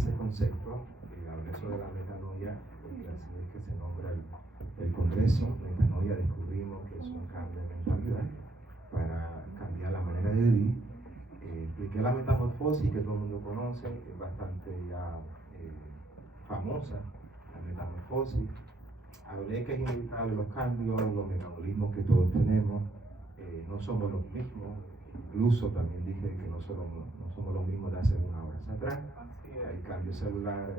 ese concepto, hablé sobre la metanoia, porque así es que se nombra el congreso. Metanoia, descubrimos que es un cambio de mentalidad para cambiar la manera de vivir. Expliqué la metamorfosis, que todo el mundo conoce, que es bastante ya famosa, la metamorfosis. Hablé que es inevitable los cambios, los metabolismos que todos tenemos, no somos los mismos. Incluso también dije que no somos los mismos de hace una hora atrás. Hay cambios celulares,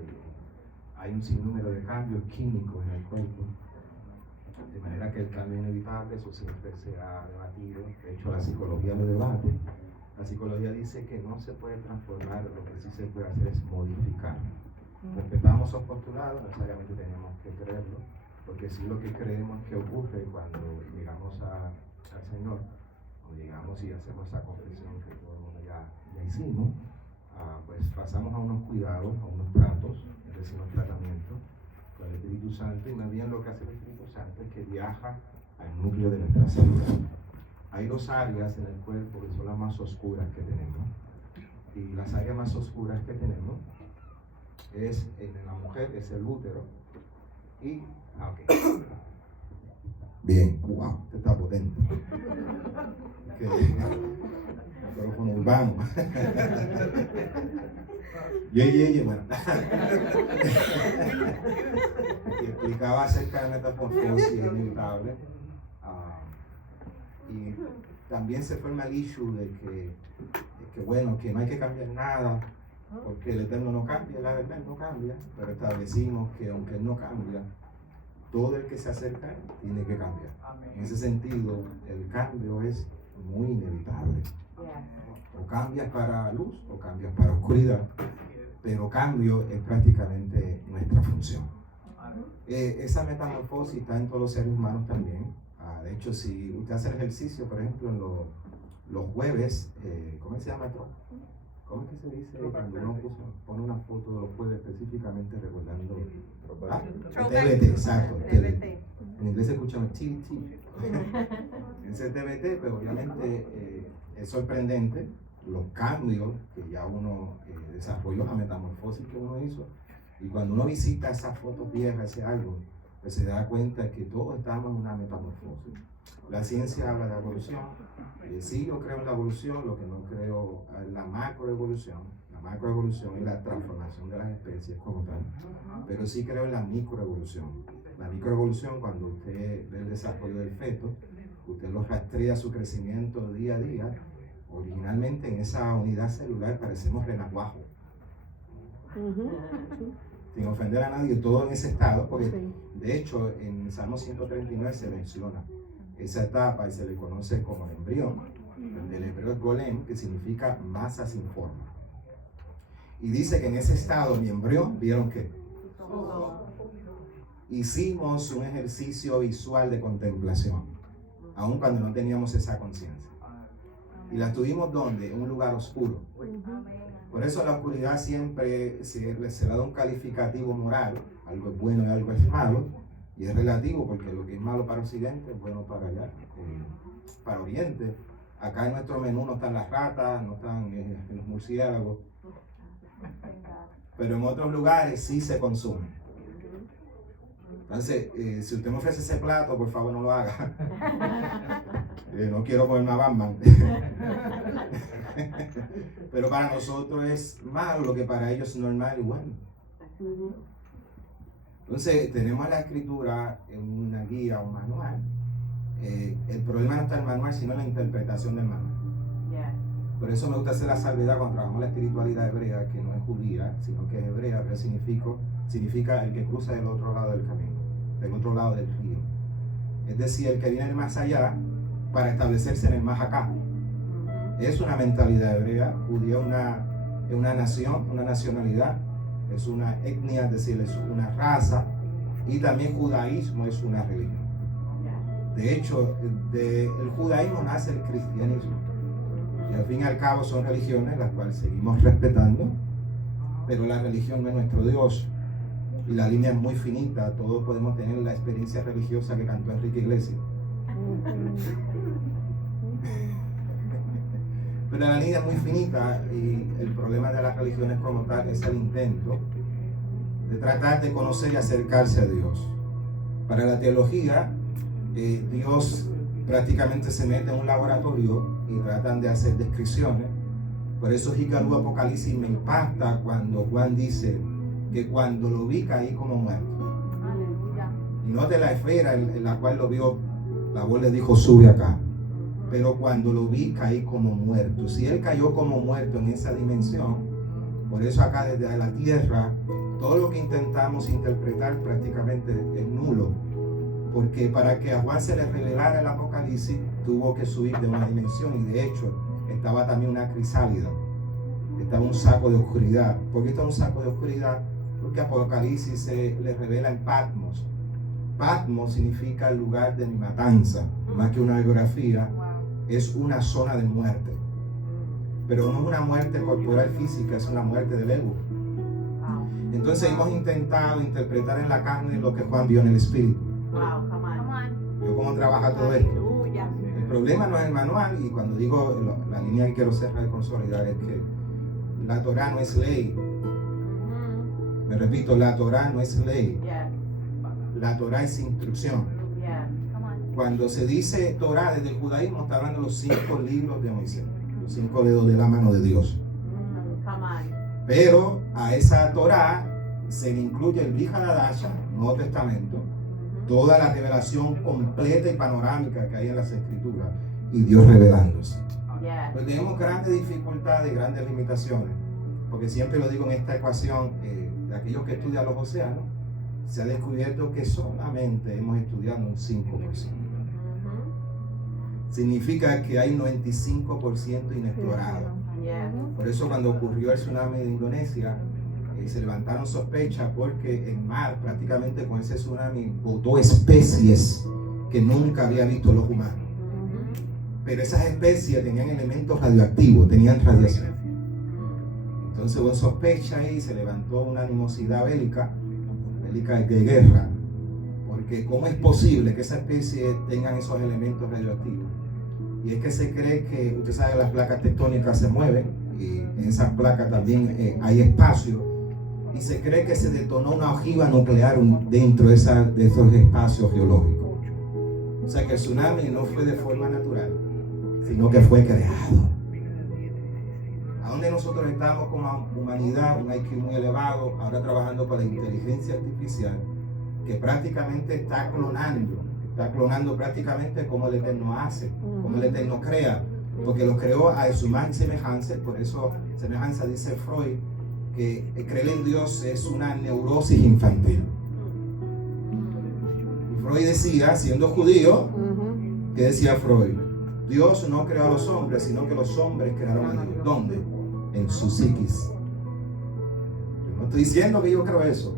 hay un sinnúmero de cambios químicos en el cuerpo, de manera que el cambio es inevitable. Eso siempre se ha debatido. De hecho, la psicología lo debate. La psicología dice que no se puede transformar, lo que sí se puede hacer es modificar. Respetamos esos postulados, no necesariamente tenemos que creerlo, porque sí lo que creemos que ocurre cuando llegamos al Señor, o llegamos y hacemos esa confesión que todo el mundo ya hicimos, pues pasamos a unos cuidados, a unos tratos, es decir, unos tratamientos con el Espíritu Santo, y más bien lo que hace el Espíritu Santo es que viaja al núcleo de nuestra salud. Hay dos áreas en el cuerpo que son las más oscuras que tenemos, y las áreas más oscuras que tenemos es en la mujer, es el útero, y bien, wow, este está potente. Micrófono urbano. Bueno. Y explicaba acerca de la metamorfosis inevitable. Y también se forma el issue de que bueno, que no hay que cambiar nada, porque el Eterno no cambia, la verdad no cambia, pero establecimos que aunque Él no cambia, todo el que se acerca a Él tiene que cambiar. En ese sentido, el cambio es muy inevitable. O cambias para luz o cambias para oscuridad, pero cambio es prácticamente nuestra función. Esa metamorfosis está en todos los seres humanos también. De hecho, si usted hace el ejercicio, por ejemplo, en los jueves, ¿cómo se llama esto? ¿Cómo es que se dice cuando uno pone una foto de los jueves específicamente recordando? TBT, exacto. En inglés se escucha TBT. Ese TBT, pero obviamente es sorprendente los cambios que ya uno desarrolló, la metamorfosis que uno hizo. Y cuando uno visita esas fotos viejas, ese álbum, pues se da cuenta que todos estamos en una metamorfosis. La ciencia habla de evolución. Sí, yo creo en la evolución, lo que no creo es la macroevolución. La macroevolución es la transformación de las especies como tal, pero sí creo en la microevolución. La microevolución, cuando usted ve el desarrollo del feto, usted lo rastrea su crecimiento día a día. Originalmente en esa unidad celular parecemos renacuajos. Sin ofender a nadie, todo en ese estado, porque de hecho en Salmo 139 se menciona esa etapa y se le conoce como el embrión. El hebreo es golem, que significa masa sin forma. Y dice que en ese estado, mi embrión, ¿vieron qué? Hicimos un ejercicio visual de contemplación, aun cuando no teníamos esa conciencia. Y la tuvimos ¿dónde? En un lugar oscuro. Por eso la oscuridad siempre se le da un calificativo moral. Algo es bueno y algo es malo. Y es relativo, porque lo que es malo para Occidente es bueno para allá, para Oriente. Acá en nuestro menú no están las ratas, no están los murciélagos. Pero en otros lugares sí se consume. Entonces, si usted me ofrece ese plato, por favor no lo haga. No quiero comerme a Batman. Pero para nosotros es malo lo que para ellos es normal y bueno. Entonces, tenemos la escritura en una guía, un manual. El problema no está en el manual, sino en la interpretación del manual. Por eso me gusta hacer la salvedad cuando trabajamos la espiritualidad hebrea, que no es judía, sino que es hebrea, pero significa el que cruza del otro lado del camino, del otro lado del río. Es decir, el que viene del más allá para establecerse en el más acá. Es una mentalidad hebrea. Judía es una nación, una nacionalidad, es una etnia, es decir, es una raza, y también judaísmo es una religión. De hecho, del judaísmo nace el cristianismo. Y al fin y al cabo son religiones las cuales seguimos respetando, pero la religión no es nuestro Dios. Y la línea es muy finita, todos podemos tener la experiencia religiosa que cantó Enrique Iglesias. Pero la línea es muy finita y el problema de las religiones como tal es el intento de tratar de conocer y acercarse a Dios. Para la teología, Dios prácticamente se mete en un laboratorio y tratan de hacer descripciones. Por eso Gigalú Apocalipsis me impacta cuando Juan dice que cuando lo vi caí como muerto. Y no de la esfera en la cual lo vio, la voz le dijo sube acá. Pero cuando lo vi caí como muerto. Si él cayó como muerto en esa dimensión, por eso acá desde la tierra, todo lo que intentamos interpretar prácticamente es nulo. Porque para que a Juan se le revelara el Apocalipsis, tuvo que subir de una dimensión y de hecho estaba también una crisálida. Estaba un saco de oscuridad. ¿Por qué está un saco de oscuridad? Porque Apocalipsis se le revela en Patmos. Patmos significa el lugar de mi matanza, más que una biografía, es una zona de muerte. Pero no es una muerte corporal física, es una muerte del ego. Entonces hemos intentado interpretar en la carne lo que Juan vio en el espíritu. Yo cómo trabaja todo esto. El problema no es el manual, y cuando digo la línea que quiero cerrar y consolidar es que la Torah no es ley. Me repito, la Torah no es ley. La Torah es instrucción. Cuando se dice Torah desde el judaísmo, está hablando de los 5 libros de Moisés, los 5 dedos de la mano de Dios. Pero a esa Torah se le incluye el Brit Hadasha, Nuevo Testamento, toda la revelación completa y panorámica que hay en las Escrituras, y Dios revelándose. Pues tenemos grandes dificultades, grandes limitaciones, porque siempre lo digo en esta ecuación, de aquellos que estudian los océanos, se ha descubierto que solamente hemos estudiado un 5%. Significa que hay un 95% inexplorado. Por eso cuando ocurrió el tsunami de Indonesia, se levantaron sospechas porque el mar prácticamente con ese tsunami botó especies que nunca había visto los humanos. Pero esas especies tenían elementos radioactivos, tenían radiación. Entonces hubo sospecha y se levantó una animosidad bélica de guerra, porque ¿cómo es posible que esas especies tengan esos elementos radioactivos? Y es que se cree que, usted sabe, las placas tectónicas se mueven y en esas placas también hay espacio, y se cree que se detonó una ojiva nuclear dentro de esos espacios geológicos. O sea que el tsunami no fue de forma natural, sino que fue creado. ¿A dónde nosotros estamos como humanidad? Un IQ muy elevado, ahora trabajando con la inteligencia artificial, que prácticamente está clonando prácticamente como el Eterno hace, como el Eterno crea, porque lo creó a su imagen y semejanza. Por eso semejanza dice Freud, que creer en Dios es una neurosis infantil. Y Freud decía, siendo judío, que decía Freud, Dios no creó a los hombres, sino que los hombres crearon a Dios. ¿Dónde? En su psiquis. Yo no estoy diciendo que yo creo eso.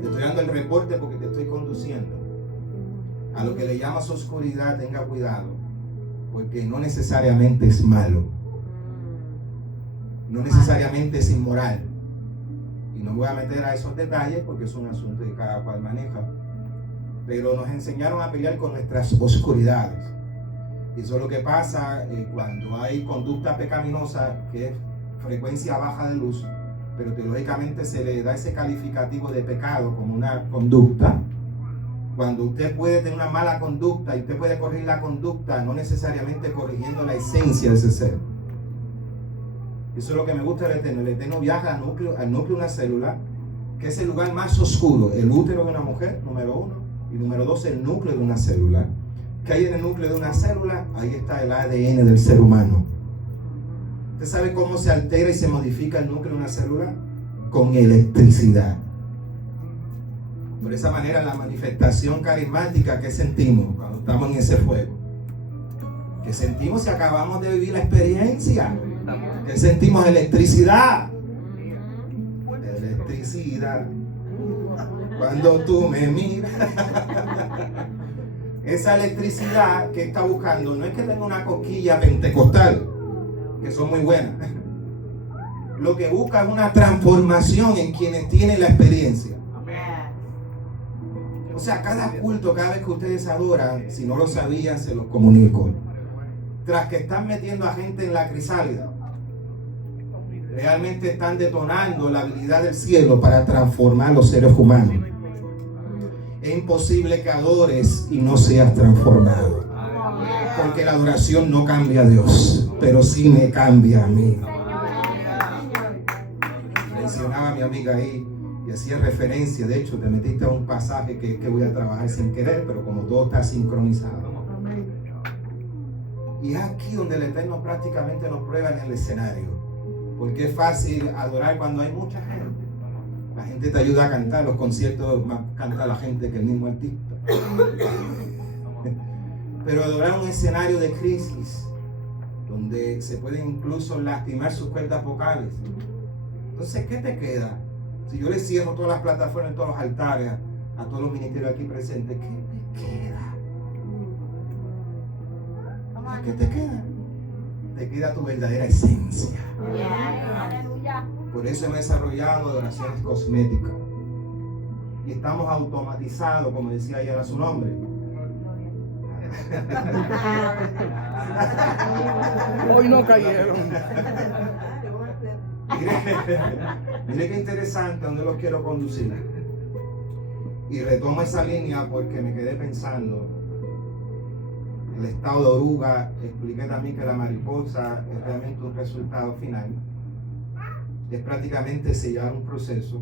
Te estoy dando el reporte porque te estoy conduciendo. A lo que le llamas oscuridad, tenga cuidado, porque no necesariamente es malo, no necesariamente es inmoral, y no voy a meter a esos detalles porque es un asunto que cada cual maneja, pero nos enseñaron a pelear con nuestras oscuridades, y eso es lo que pasa cuando hay conducta pecaminosa, que es frecuencia baja de luz, pero teológicamente se le da ese calificativo de pecado como una conducta. Cuando usted puede tener una mala conducta y usted puede corregir la conducta, no necesariamente corrigiendo la esencia de ese ser. Eso es lo que me gusta del Eterno. El Eterno viaja al núcleo de una célula, que es el lugar más oscuro, el útero de una mujer, número 1, y número 2, el núcleo de una célula. ¿Qué hay en el núcleo de una célula? Ahí está el ADN del ser humano. ¿Usted sabe cómo se altera y se modifica el núcleo de una célula? Con electricidad. Por esa manera, la manifestación carismática que sentimos cuando estamos en ese fuego, que sentimos si acabamos de vivir la experiencia, que sentimos electricidad, cuando tú me miras. Esa electricidad que está buscando no es que tenga una cosquilla pentecostal, que son muy buenas. Lo que busca es una transformación en quienes tienen la experiencia. O sea, cada culto, cada vez que ustedes adoran, si no lo sabían, se los comunico. tras que están metiendo a gente en la crisálida, realmente están detonando la habilidad del cielo para transformar los seres humanos. Es imposible que adores y no seas transformado, porque la adoración no cambia a Dios, pero sí me cambia a mí. Mencionaba a mi amiga ahí y hacía referencia, de hecho te metiste a un pasaje que voy a trabajar sin querer, pero como todo está sincronizado. Y es aquí donde el Eterno prácticamente nos prueba en el escenario, porque es fácil adorar cuando hay mucha gente. La gente te ayuda a cantar, los conciertos más canta la gente que el mismo artista. Pero adorar un escenario de crisis, donde se pueden incluso lastimar sus cuerdas vocales. Entonces, ¿qué te queda? Si yo le cierro todas las plataformas, todos los altares, a todos los ministerios aquí presentes, ¿qué me queda? ¿Qué te queda? Te queda tu verdadera esencia. Por eso hemos desarrollado oraciones cosméticas. Y estamos automatizados, como decía ayer a su nombre. Hoy no cayeron. Mire qué interesante donde los quiero conducir. Y retomo esa línea porque me quedé pensando. El estado de oruga, expliqué también que la mariposa es realmente un resultado final. Es prácticamente sellar un proceso,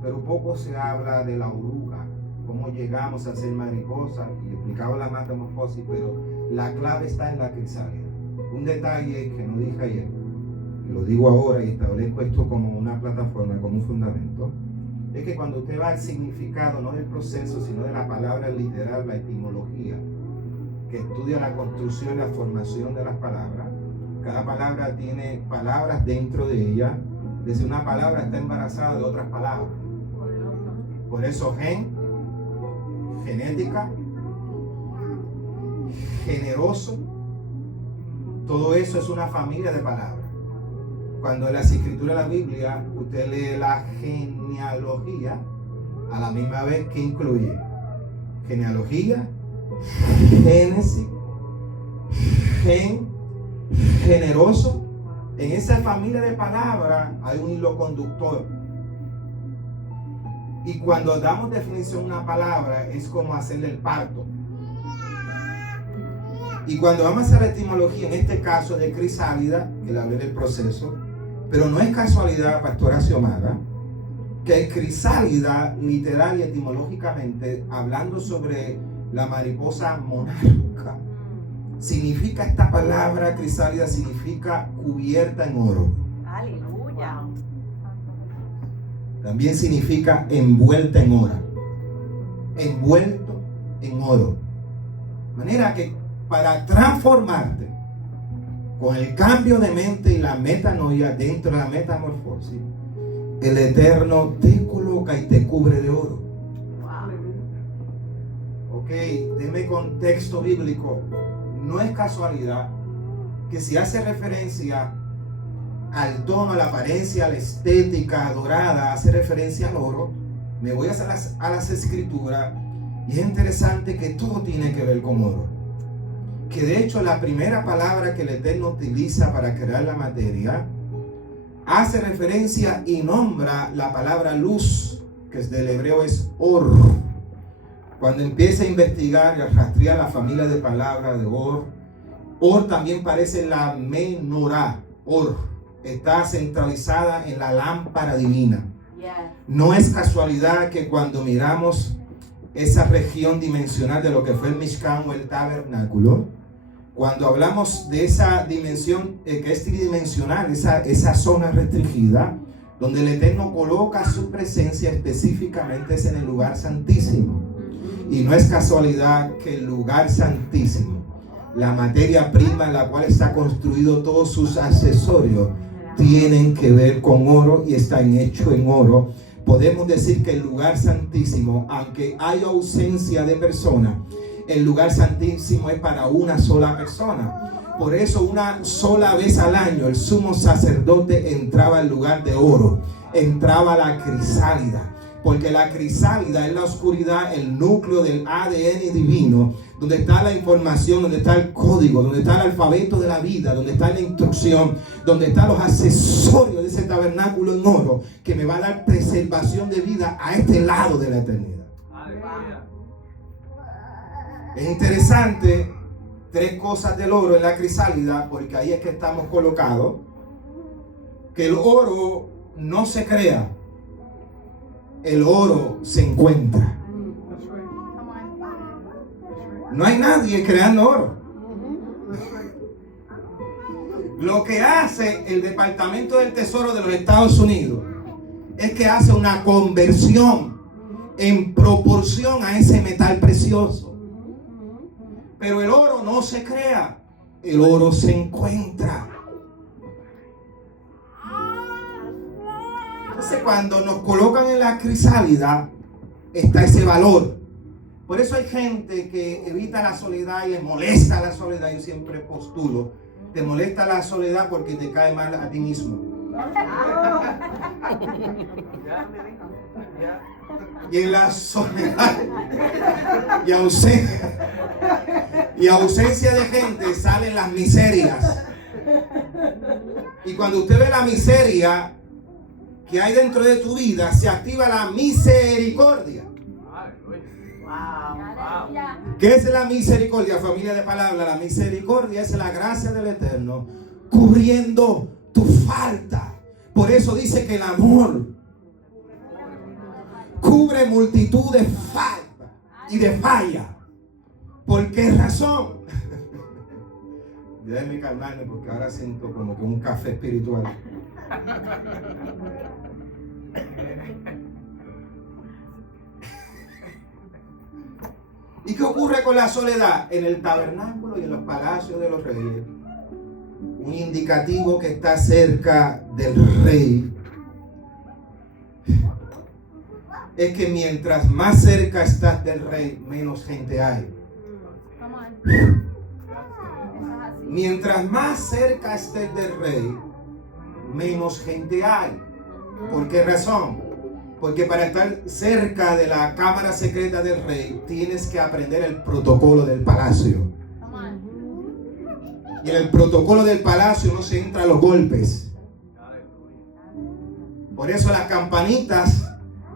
pero poco se habla de la oruga, cómo llegamos a ser mariposa, y explicaba la metamorfosis, pero la clave está en la crisálida. Un detalle que no dije ayer, y lo digo ahora y establezco esto como una plataforma, como un fundamento, es que cuando usted va al significado, no del proceso, sino de la palabra literal, la etimología, que estudia la construcción y la formación de las palabras, cada palabra tiene palabras dentro de ella. Desde una palabra está embarazada de otras palabras. Por eso genética, generoso, todo eso es una familia de palabras. Cuando en las escrituras de la Biblia usted lee la genealogía, a la misma vez que incluye genealogía, génesis, generoso. En esa familia de palabras hay un hilo conductor. Y cuando damos definición a una palabra es como hacerle el parto. Y cuando vamos a hacer la etimología, en este caso de crisálida, que le hablé del proceso, pero no es casualidad, pastora Xiomara, que crisálida, literal y etimológicamente, hablando sobre la mariposa monarca, significa esta palabra crisálida, significa cubierta en oro. Aleluya. También significa envuelta en oro. Envuelto en oro. De manera que para transformarte con el cambio de mente y la metanoia dentro de la metamorfosis, el Eterno te coloca y te cubre de oro. Ok, deme contexto bíblico. No es casualidad que si hace referencia al tono, a la apariencia, a la estética dorada, hace referencia al oro. Me voy a las escrituras y es interesante que todo tiene que ver con oro. Que de hecho la primera palabra que el Eterno utiliza para crear la materia hace referencia y nombra la palabra luz, que es del hebreo es or. Cuando empieza a investigar y a rastrear la familia de palabras de or también parece la menorá, or. Está centralizada en la lámpara divina. No es casualidad que cuando miramos esa región dimensional de lo que fue el Mishkan o el tabernáculo, cuando hablamos de esa dimensión que es tridimensional, esa zona restringida, donde el Eterno coloca su presencia específicamente es en el lugar santísimo. Y no es casualidad que el lugar santísimo, la materia prima en la cual está construido todos sus accesorios, tienen que ver con oro y están hechos en oro. Podemos decir que el lugar santísimo, aunque hay ausencia de personas, el lugar santísimo es para una sola persona. Por eso una sola vez al año el sumo sacerdote entraba al lugar de oro, entraba a la crisálida. Porque la crisálida es la oscuridad, el núcleo del ADN divino, donde está la información, donde está el código, donde está el alfabeto de la vida, donde está la instrucción, donde están los accesorios de ese tabernáculo en oro que me va a dar preservación de vida a este lado de la eternidad. Es interesante, 3 cosas del oro en la crisálida, porque ahí es que estamos colocados, que el oro no se crea, el oro se encuentra. No hay nadie creando oro. Lo que hace el Departamento del Tesoro de los Estados Unidos es que hace una conversión en proporción a ese metal precioso. Pero el oro no se crea, el oro se encuentra. Entonces, cuando nos colocan en la crisálida, está ese valor. Por eso hay gente que evita la soledad y les molesta la soledad. Yo siempre postulo, te molesta la soledad porque te cae mal a ti mismo. Y en la soledad y ausencia de gente salen las miserias. Y cuando usted ve la miseria que hay dentro de tu vida, se activa la misericordia. ¿Qué es la misericordia, familia de palabra? La misericordia es la gracia del Eterno cubriendo tu falta. Por eso dice que el amor cubre multitud de falta y de falla. ¿Por qué razón? Déjenme calmarme porque ahora siento como que un café espiritual. ¿Y qué ocurre con la soledad? En el tabernáculo y en los palacios de los reyes, un indicativo que está cerca del rey es que mientras más cerca estás del rey, menos gente hay. Mientras más cerca estés del rey, menos gente hay. ¿Por qué razón? Porque para estar cerca de la cámara secreta del rey, tienes que aprender el protocolo del palacio. Y en el protocolo del palacio no se entra a los golpes. Por eso las campanitas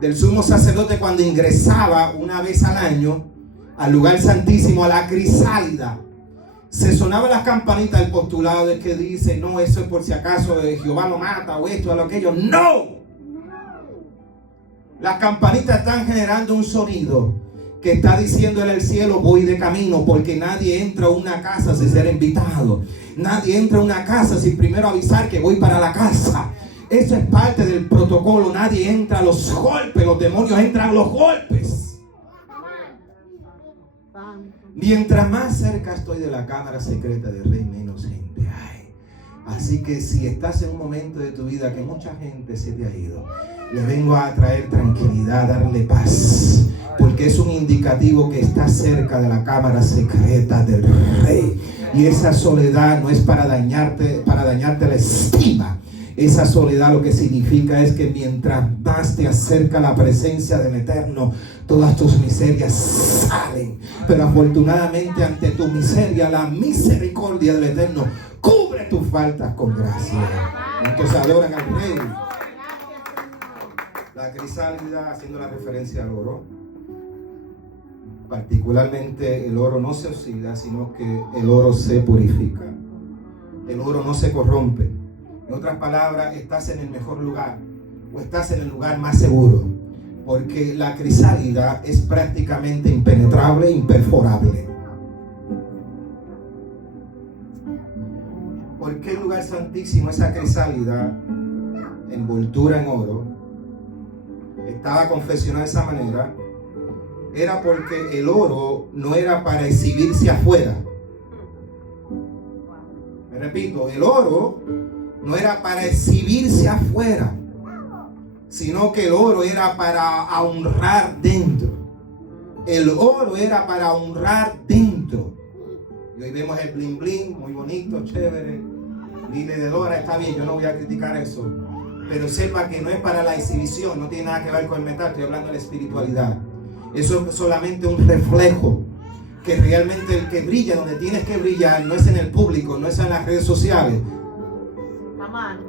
del sumo sacerdote, cuando ingresaba una vez al año al lugar santísimo, a la crisálida, se sonaban las campanitas del postulado de que dice, no, eso es por si acaso Jehová lo mata o esto o lo aquello. ¡No! Las campanitas están generando un sonido que está diciendo en el cielo, voy de camino, porque nadie entra a una casa sin ser invitado. Nadie entra a una casa sin primero avisar que voy para la casa. Eso es parte del protocolo. Nadie entra a los golpes, los demonios entran a los golpes. Mientras más cerca estoy de la cámara secreta del rey, menos gente hay. Así que si estás en un momento de tu vida que mucha gente se te ha ido, le vengo a traer tranquilidad, darle paz, porque es un indicativo que está cerca de la cámara secreta del rey. Y esa soledad no es para dañarte la estima. Esa soledad lo que significa es que mientras más te acerca la presencia del Eterno, todas tus miserias salen. Pero afortunadamente ante tu miseria, la misericordia del Eterno cubre tus faltas con gracia. Entonces adoran al Rey. La crisálida, haciendo la referencia al oro, particularmente el oro no se oxida, sino que el oro se purifica. El oro no se corrompe. En otras palabras, estás en el mejor lugar o estás en el lugar más seguro, porque la crisálida es prácticamente impenetrable, imperforable. ¿Por qué el lugar santísimo, esa crisálida, envoltura en oro, estaba confeccionada de esa manera? Era porque el oro no era para exhibirse afuera. Me repito, el oro no era para exhibirse afuera, sino que el oro era para honrar dentro. El oro era para honrar dentro. Y hoy vemos el bling bling, muy bonito, chévere. Lile de Dora, está bien, yo no voy a criticar eso. Pero sepa que no es para la exhibición, no tiene nada que ver con el metal, estoy hablando de la espiritualidad. Eso es solamente un reflejo. Que realmente el que brilla donde tienes que brillar no es en el público, no es en las redes sociales.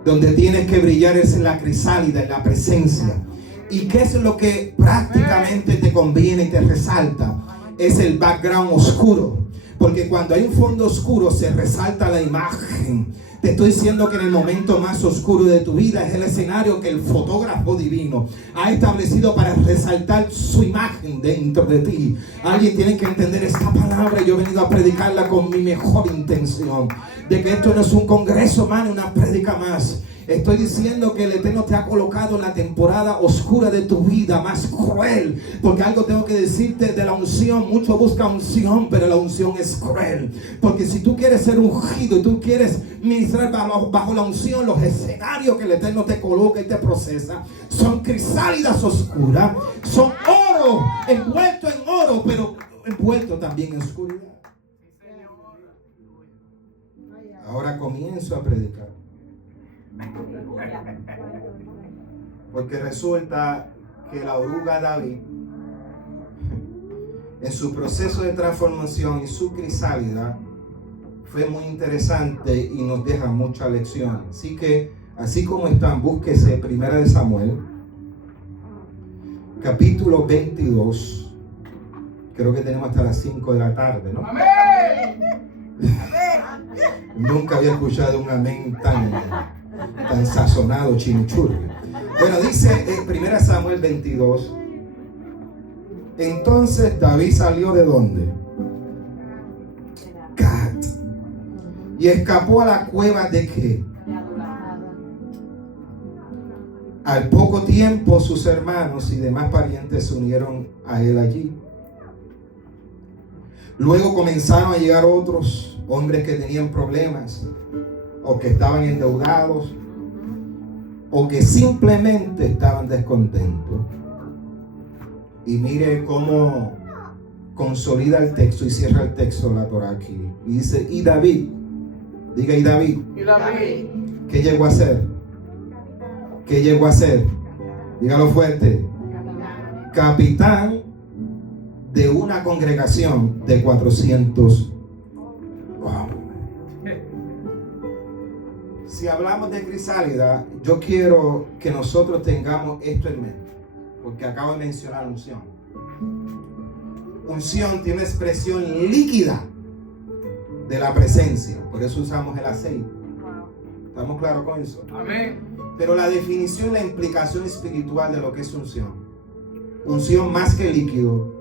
Donde tienes que brillar es en la crisálida, en la presencia. ¿Y qué es lo que prácticamente te conviene y te resalta? Es el background oscuro. Porque cuando hay un fondo oscuro se resalta la imagen. Te estoy diciendo que en el momento más oscuro de tu vida es el escenario que el fotógrafo divino ha establecido para resaltar su imagen dentro de ti. Alguien tiene que entender esta palabra y yo he venido a predicarla con mi mejor intención. De que esto no es un congreso más, una prédica más. Estoy diciendo que el Eterno te ha colocado en la temporada oscura de tu vida, más cruel. Porque algo tengo que decirte de la unción. Muchos buscan unción, pero la unción es cruel. Porque si tú quieres ser ungido y tú quieres ministrar bajo la unción, los escenarios que el Eterno te coloca y te procesa son crisálidas oscuras. Son oro, envuelto en oro, pero envuelto también en oscuridad. Ahora comienzo a predicar. Porque resulta que la oruga David, en su proceso de transformación y su crisálida, fue muy interesante y nos deja mucha lección. Así que, así como están, búsquese 1 de Samuel, capítulo 22. Creo que tenemos hasta las 5 de la tarde, ¿no? ¡Amén! Nunca había escuchado un amén tan sazonado, chimichurri. Bueno, dice 1 Samuel 22. Entonces David salió ¿de dónde? Gat. Y escapó a la cueva de ¿qué? Al poco tiempo sus hermanos y demás parientes se unieron a él allí. Luego comenzaron a llegar otros hombres que tenían problemas, o que estaban endeudados, o que simplemente estaban descontentos. Y mire cómo consolida el texto y cierra el texto la Torah aquí. Y dice, y David, diga, y David, ¿qué llegó a ser? ¿Qué llegó a ser? Dígalo fuerte. Capitán de una congregación de 400. Wow. Si hablamos de crisálida, yo quiero que nosotros tengamos esto en mente, porque acabo de mencionar unción. Unción tiene una expresión líquida de la presencia, por eso usamos el aceite. ¿Estamos claros con eso? Amén. Pero la definición y la implicación espiritual de lo que es unción. Unción más que líquido.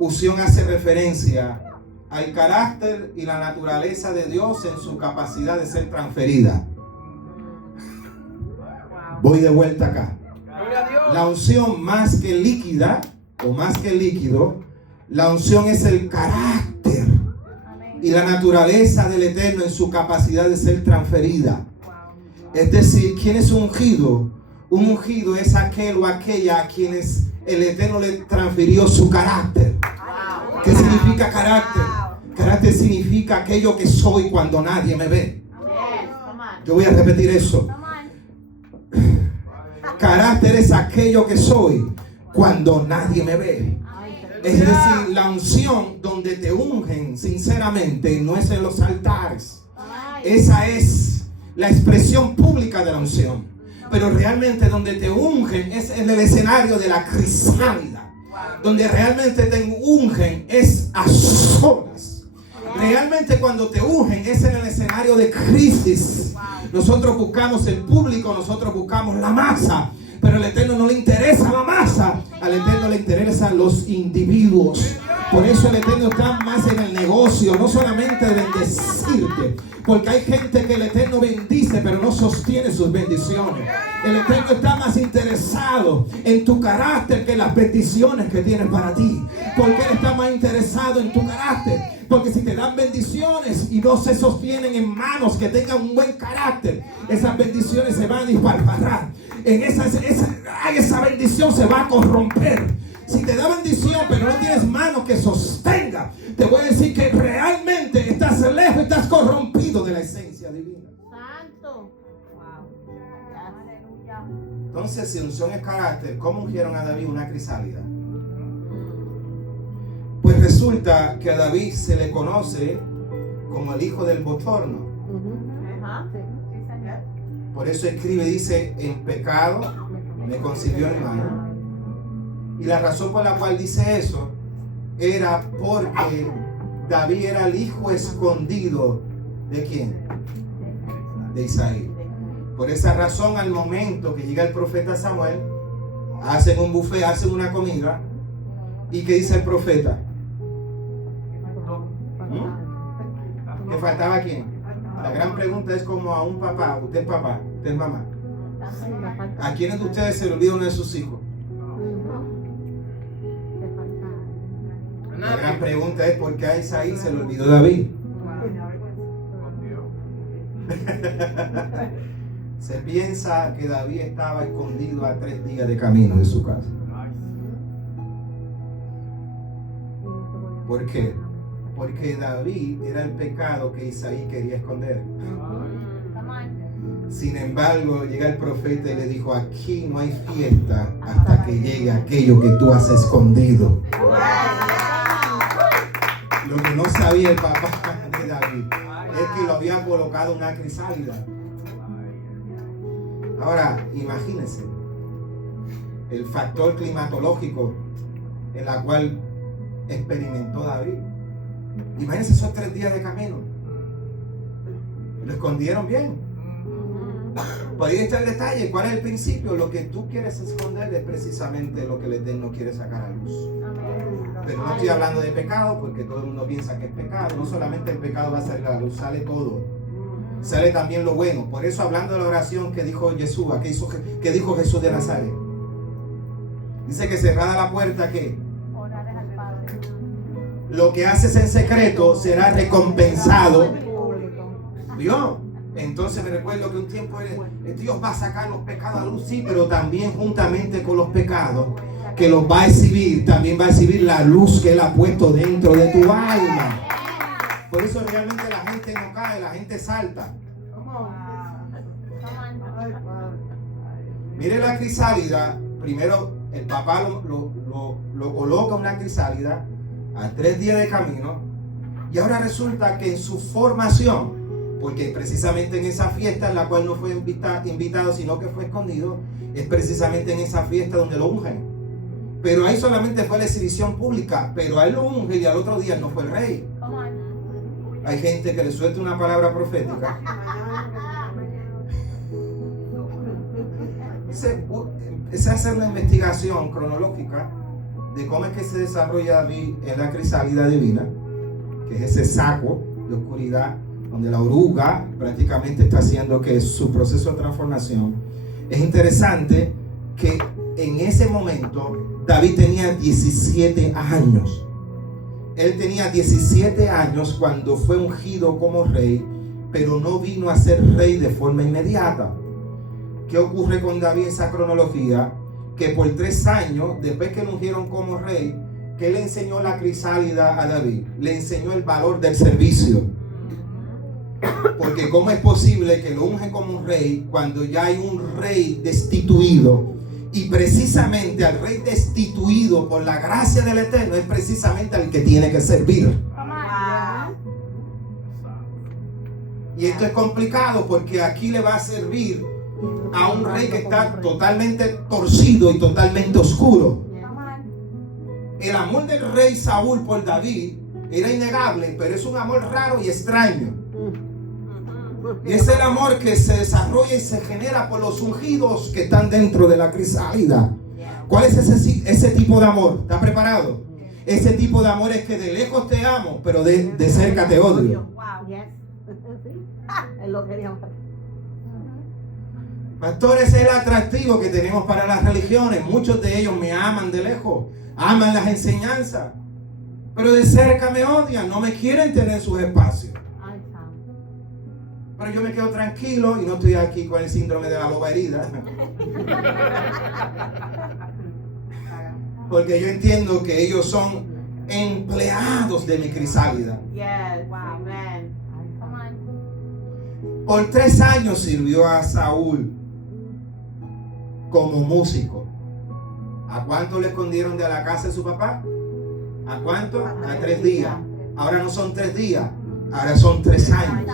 Unción hace referencia al carácter y la naturaleza de Dios en su capacidad de ser transferida. Voy de vuelta acá. La unción más que líquida o más que líquido, la unción es el carácter y la naturaleza del Eterno en su capacidad de ser transferida. Es decir, ¿quién es ungido? Un ungido es aquel o aquella a quienes el Eterno le transfirió su carácter. ¿Qué significa carácter? Carácter significa aquello que soy cuando nadie me ve. Yo voy a repetir eso. Carácter es aquello que soy cuando nadie me ve. Es decir, la unción donde te ungen sinceramente no es en los altares. Esa es la expresión pública de la unción. Pero realmente donde te ungen es en el escenario de la crisálida. Donde realmente te ungen es a solas. Realmente cuando te ungen es en el escenario de crisis. Nosotros buscamos el público, nosotros buscamos la masa. Pero al Eterno no le interesa la masa. Al Eterno le interesan los individuos. Por eso el Eterno está más en el negocio, no solamente de bendecirte. Porque hay gente que el Eterno bendice, pero no sostiene sus bendiciones. El Eterno está más interesado en tu carácter que en las bendiciones que tiene para ti. Porque Él está más interesado en tu carácter. Porque si te dan bendiciones y no se sostienen en manos que tengan un buen carácter, esas bendiciones se van a disparparar. Esa bendición se va a corromper. Si te da bendición pero no tienes manos que sostengan, te voy a decir que realmente estás lejos, estás corrompido de la esencia divina. Santo. Wow. Entonces, si unción es carácter, ¿cómo ungieron a David una crisálida? Pues resulta que a David se le conoce como el hijo del bochorno. Por eso escribe, dice, en pecado me concibió el hermano. Y la razón por la cual dice eso era porque David era el hijo escondido ¿de quién? De Isaí. Por esa razón, al momento que llega el profeta Samuel, hacen un buffet, hacen una comida. ¿Y qué dice el profeta? ¿Que faltaba quién? La gran pregunta es como a un papá. Usted es papá, usted es mamá. ¿A quiénes de ustedes se le olvida uno de sus hijos? La gran pregunta es ¿por qué a Isaí se le olvidó David? Se piensa que David estaba escondido a 3 días de camino de su casa. ¿Por qué? Porque David era el pecado que Isaí quería esconder. Sin embargo, llega el profeta y le dijo: aquí no hay fiesta hasta que llegue aquello que tú has escondido. Lo que no sabía el papá de David es que lo había colocado en una crisálida. Ahora, imagínense el factor climatológico en la cual experimentó David. Imagínense esos 3 días de camino. Lo escondieron bien. Por ahí está el detalle. ¿Cuál es el principio? Lo que tú quieres esconder es precisamente lo que el Eterno quiere sacar a luz. Pero no estoy hablando de pecado, porque todo el mundo piensa que es pecado. No solamente el pecado va a salir a la luz, sale todo. Sale también lo bueno. Por eso, hablando de la oración que dijo Yeshua, que dijo Jesús de Nazaret, dice que cerrada la puerta, ¿qué? Lo que haces en secreto será recompensado. ¿Vio? Entonces me recuerdo que un tiempo Dios va a sacar los pecados a luz, sí, pero también juntamente con los pecados que los va a exhibir, también va a exhibir la luz que Él ha puesto dentro de tu alma. Por eso realmente la gente no cae, la gente salta. Mire la crisálida. Primero el papá lo coloca en una crisálida a 3 días de camino. Y ahora resulta que en su formación, porque precisamente en esa fiesta en la cual no fue invitado, sino que fue escondido, es precisamente en esa fiesta donde lo ungen. Pero ahí solamente fue la exhibición pública, pero a él lo ungen y al otro día no fue el rey. Hay gente que le suelta una palabra profética. Esa es una investigación cronológica de cómo es que se desarrolla David en la crisálida divina, que es ese saco de oscuridad donde la oruga prácticamente está haciendo que su proceso de transformación. Es interesante que en ese momento David tenía 17 años. Él tenía 17 años cuando fue ungido como rey, pero no vino a ser rey de forma inmediata. ¿Qué ocurre con David en esa cronología? Que por 3 años, después que lo ungieron como rey, ¿qué le enseñó la crisálida a David? Le enseñó el valor del servicio. Porque ¿cómo es posible que lo ungen como un rey cuando ya hay un rey destituido? Y precisamente al rey destituido por la gracia del Eterno es precisamente al que tiene que servir. Y esto es complicado porque aquí le va a servir a un rey que está totalmente torcido y totalmente oscuro. El amor del rey Saúl por David era innegable, pero es un amor raro y extraño. Y es el amor que se desarrolla y se genera por los ungidos que están dentro de la crisálida. ¿Cuál es ese tipo de amor? ¿Estás preparado? Ese tipo de amor es que de lejos te amo, pero de cerca te odio. Pastores, es el atractivo que tenemos para las religiones. Muchos de ellos me aman de lejos, aman las enseñanzas, pero de cerca me odian, no me quieren tener en sus espacios. Pero yo me quedo tranquilo y no estoy aquí con el síndrome de la loba herida. Porque yo entiendo que ellos son empleados de mi crisálida. Por 3 años sirvió a Saúl como músico. ¿A cuánto le escondieron de la casa de su papá? ¿A cuánto? A 3 días. Ahora no son 3 días, ahora son 3 años.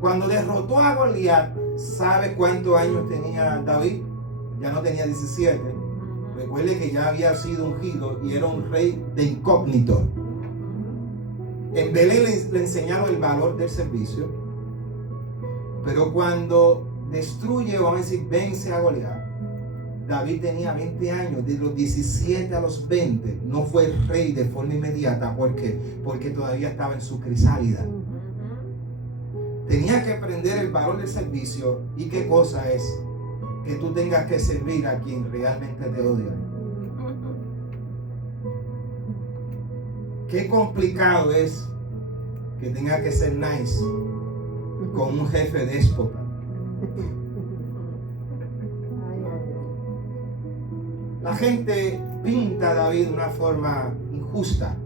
Cuando derrotó a Goliat, ¿sabe cuántos años tenía David? Ya no tenía 17. Recuerde que ya había sido ungido y era un rey de incógnito. En Belén le enseñaron el valor del servicio, pero cuando destruye, vamos a decir, vence a Goliat, David tenía 20 años. De los 17 a los 20 no fue rey de forma inmediata. ¿Por qué? Porque todavía estaba en su crisálida. Tenía que aprender el valor del servicio. ¿Y qué cosa es? Que tú tengas que servir a quien realmente te odia. Qué complicado es que tenga que ser nice con un jefe déspota. La gente pinta a David de una forma injusta,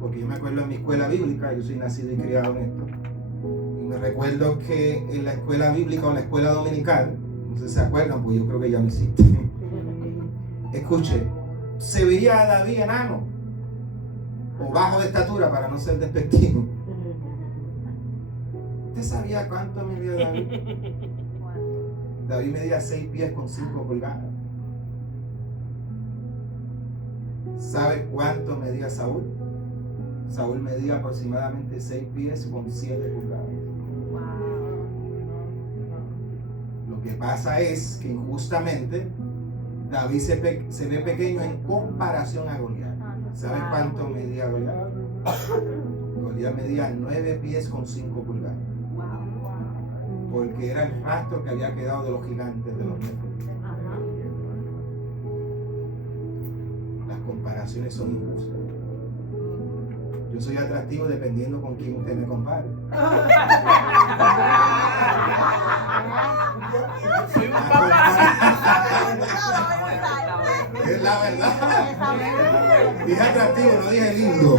porque yo me acuerdo en mi escuela bíblica, yo soy nacido y criado en esto, y me recuerdo que en la escuela bíblica o la escuela dominical, no sé si se acuerdan, pues yo creo que ya no existe. Escuche, se veía a David enano o bajo de estatura, para no ser despectivo. ¿Usted sabía cuánto medía David? David medía 6 pies con 5 pulgadas. ¿Sabe cuánto medía Saúl? Saúl medía aproximadamente 6 pies con 7 pulgadas. Lo que pasa es que injustamente David se ve pequeño en comparación a Goliat. ¿Sabe cuánto medía Goliat? Goliat medía 9 pies con 5 pulgadas. Porque era el rastro que había quedado de los gigantes, de los nefos. Las comparaciones son injustas. Yo soy atractivo dependiendo con quién usted me compare. Es la verdad. Dije atractivo, no dije lindo.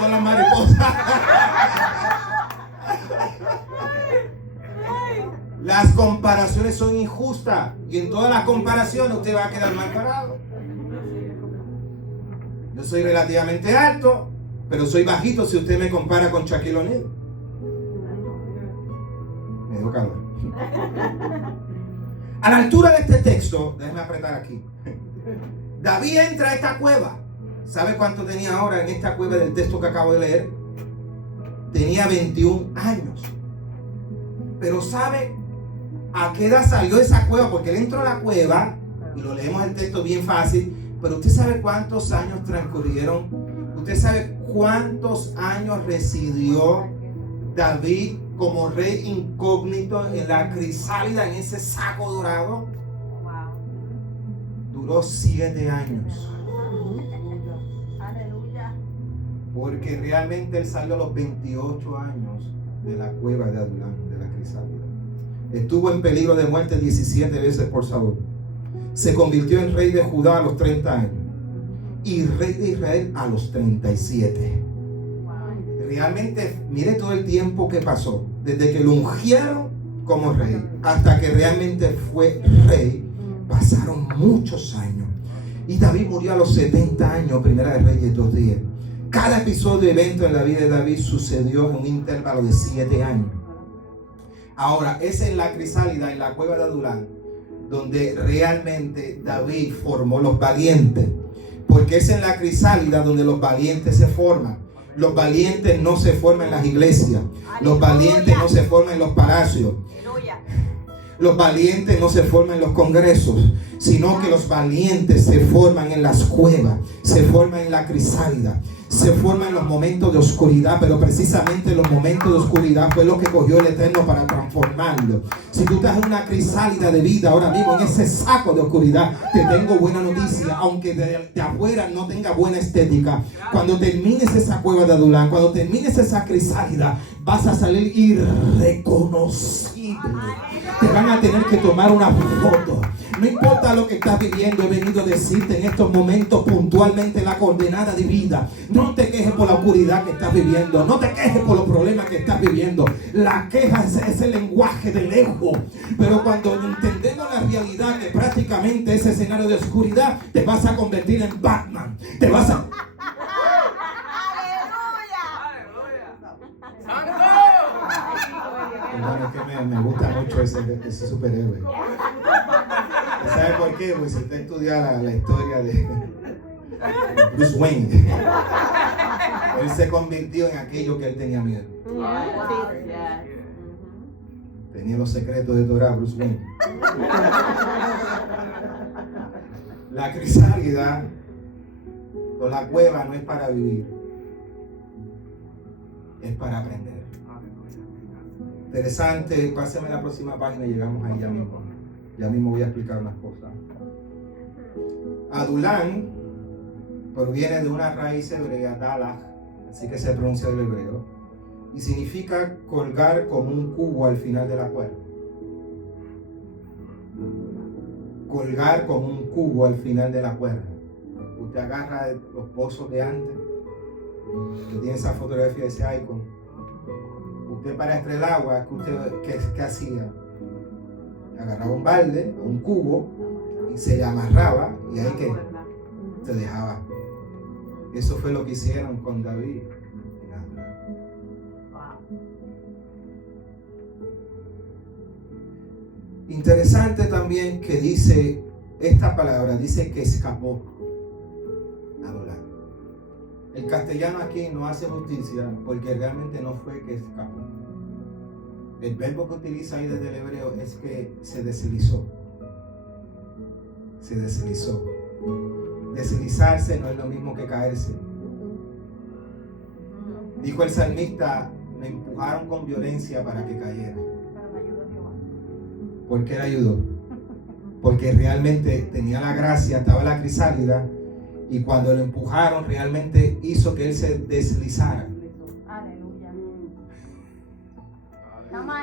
Son las mariposas. Las comparaciones son injustas y en todas las comparaciones usted va a quedar mal parado. Yo soy relativamente alto, pero soy bajito si usted me compara con Shaquille O'Neal. Me dio calor. A la altura de este texto, déjeme apretar aquí. David entra a esta cueva. ¿Sabe cuánto tenía ahora en esta cueva del texto que acabo de leer? Tenía 21 años. Pero ¿sabe a qué edad salió de esa cueva? Porque él entró a la cueva, y lo leemos el texto bien fácil, pero usted sabe cuántos años transcurrieron. Usted sabe cuántos años residió David como rey incógnito en la crisálida, en ese saco dorado. Duró 7 años. Porque realmente él salió a los 28 años de la cueva de Adulán, de la crisálida. Estuvo en peligro de muerte 17 veces por Saúl. Se convirtió en rey de Judá a los 30 años y rey de Israel a los 37. Realmente, mire todo el tiempo que pasó, desde que lo ungieron como rey hasta que realmente fue rey, pasaron muchos años. Y David murió a los 70 años, Primera de Reyes 2:10. Cada episodio, evento en la vida de David sucedió en un intervalo de 7 años. Ahora, es en la crisálida, en la cueva de Adulán, donde realmente David formó los valientes. Porque es en la crisálida donde los valientes se forman. Los valientes no se forman en las iglesias. Los valientes no se forman en los palacios. Los valientes no se forman en los congresos, sino que los valientes se forman en las cuevas, se forman en la crisálida, se forman en los momentos de oscuridad. Pero precisamente en los momentos de oscuridad fue lo que cogió el Eterno para transformarlo. Si tú estás en una crisálida de vida ahora mismo, en ese saco de oscuridad, te tengo buena noticia. Aunque de afuera no tenga buena estética, cuando termines esa cueva de Adulán, cuando termines esa crisálida, vas a salir irreconocible. Te van a tener que tomar una foto. No importa lo que estás viviendo, he venido a decirte en estos momentos puntualmente la coordenada de vida. No te quejes por la oscuridad que estás viviendo. No te quejes por los problemas que estás viviendo. La queja es el lenguaje del ego. Pero cuando entendemos la realidad que prácticamente ese escenario de oscuridad, te vas a convertir en Batman. Te vas a... Hermano, es que me gusta mucho ese superhéroe. ¿Sabe por qué? Pues si usted estudia la historia de Bruce Wayne, él se convirtió en aquello que él tenía miedo. Tenía los secretos de Torah, Bruce Wayne. La crisálida o la cueva no es para vivir, es para aprender. Interesante, pásame la próxima página y llegamos ahí ya mismo. Ya mismo voy a explicar unas cosas. Adulán proviene de una raíz hebrea, Dalach, así que se pronuncia el hebreo, y significa colgar como un cubo al final de la cuerda. Colgar como un cubo al final de la cuerda. Usted agarra los pozos de antes, que tiene esa fotografía, ese icon. Usted para extraer el agua, ¿qué hacía? Agarraba un balde, un cubo, y se le amarraba, y ahí que se dejaba. Eso fue lo que hicieron con David. Interesante también que dice, esta palabra dice que escapó. El castellano aquí no hace justicia porque realmente no fue que escapó. El verbo que utiliza ahí desde el hebreo es que se deslizó. Se deslizó. Deslizarse no es lo mismo que caerse. Dijo el salmista, me empujaron con violencia para que cayera. ¿Por qué le ayudó? Porque realmente tenía la gracia, estaba la crisálida, y cuando lo empujaron realmente hizo que él se deslizara. Aleluya.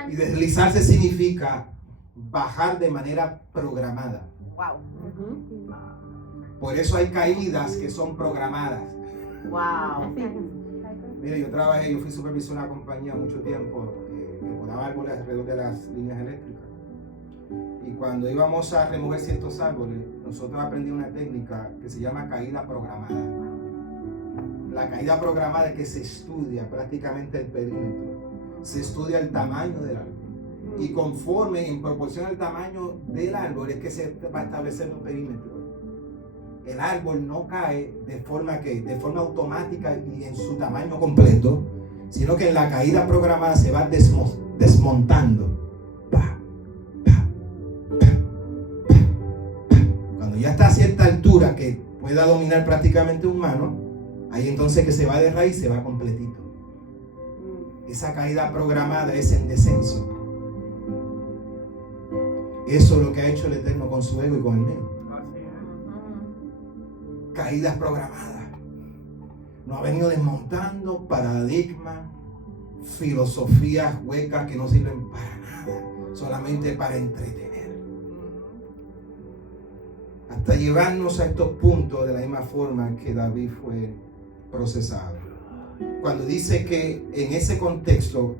Y deslizarse significa bajar de manera programada. Wow. Por eso hay caídas que son programadas. Wow. Mire, yo fui supervisor de una compañía mucho tiempo que podaba árboles alrededor de las líneas eléctricas. Y cuando íbamos a remover ciertos árboles, nosotros aprendimos una técnica que se llama caída programada. La caída programada es que se estudia prácticamente el perímetro, se estudia el tamaño del árbol. Y conforme, en proporción al tamaño del árbol, es que se va a establecer un perímetro. El árbol no cae de forma automática y en su tamaño completo, sino que en la caída programada se va desmontando. Ya está a cierta altura que pueda dominar prácticamente un humano, ahí entonces que se va de raíz, se va completito. Esa caída programada es en descenso. Eso es lo que ha hecho el Eterno con su ego y con el mío. Caídas programadas. Nos ha venido desmontando paradigmas, filosofías huecas que no sirven para nada, solamente para entretener. Hasta llevarnos a estos puntos de la misma forma que David fue procesado. Cuando dice que en ese contexto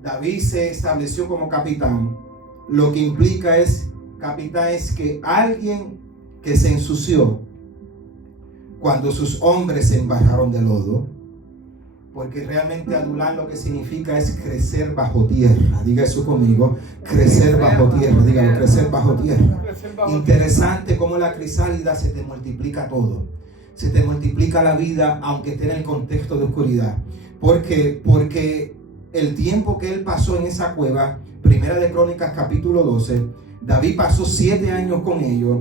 David se estableció como capitán, lo que implica es, capitán, es que alguien que se ensució cuando sus hombres se embarraron de lodo, porque realmente adular lo que significa es crecer bajo tierra. Diga eso conmigo, crecer bajo tierra. Dígalo, crecer bajo tierra. Interesante cómo la crisálida se te multiplica todo. Se te multiplica la vida aunque esté en el contexto de oscuridad. ¿Por qué? Porque el tiempo que él pasó en esa cueva, Primera de Crónicas capítulo 12, David pasó 7 años con ellos,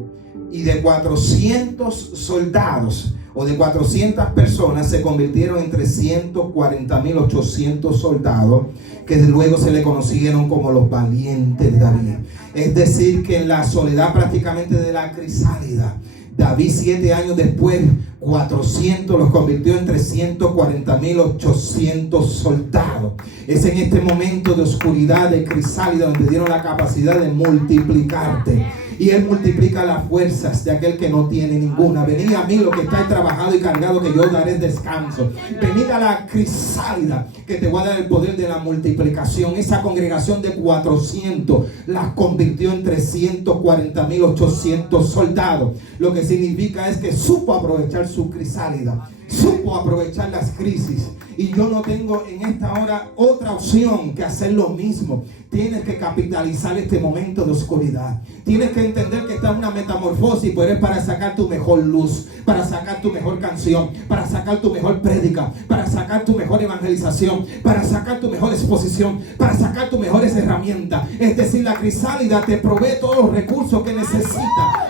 y de 400 soldados o de 400 personas se convirtieron en 340.800 soldados que luego se le conocieron como los valientes de David. Es decir, que en la soledad prácticamente de la crisálida, David 7 años después, 400 los convirtió en 340.800 soldados. Es en este momento de oscuridad, de crisálida, donde dieron la capacidad de multiplicarte. y Él multiplica las fuerzas de aquel que no tiene ninguna. Venid a mí los que estáis trabajados y cargados, que yo os daré descanso. Venid a la crisálida, que te voy a dar el poder de la multiplicación. Esa congregación de 400 las convirtió en 340,800 soldados. Lo que significa es que supo aprovechar su crisálida, supo aprovechar las crisis. Y yo no tengo en esta hora otra opción que hacer lo mismo. Tienes que capitalizar este momento de oscuridad. Tienes que entender que está en una metamorfosis, pero es para sacar tu mejor luz, para sacar tu mejor canción, para sacar tu mejor prédica, para sacar tu mejor evangelización, para sacar tu mejor exposición, para sacar tus mejores herramientas. Es decir, la crisálida te provee todos los recursos que necesitas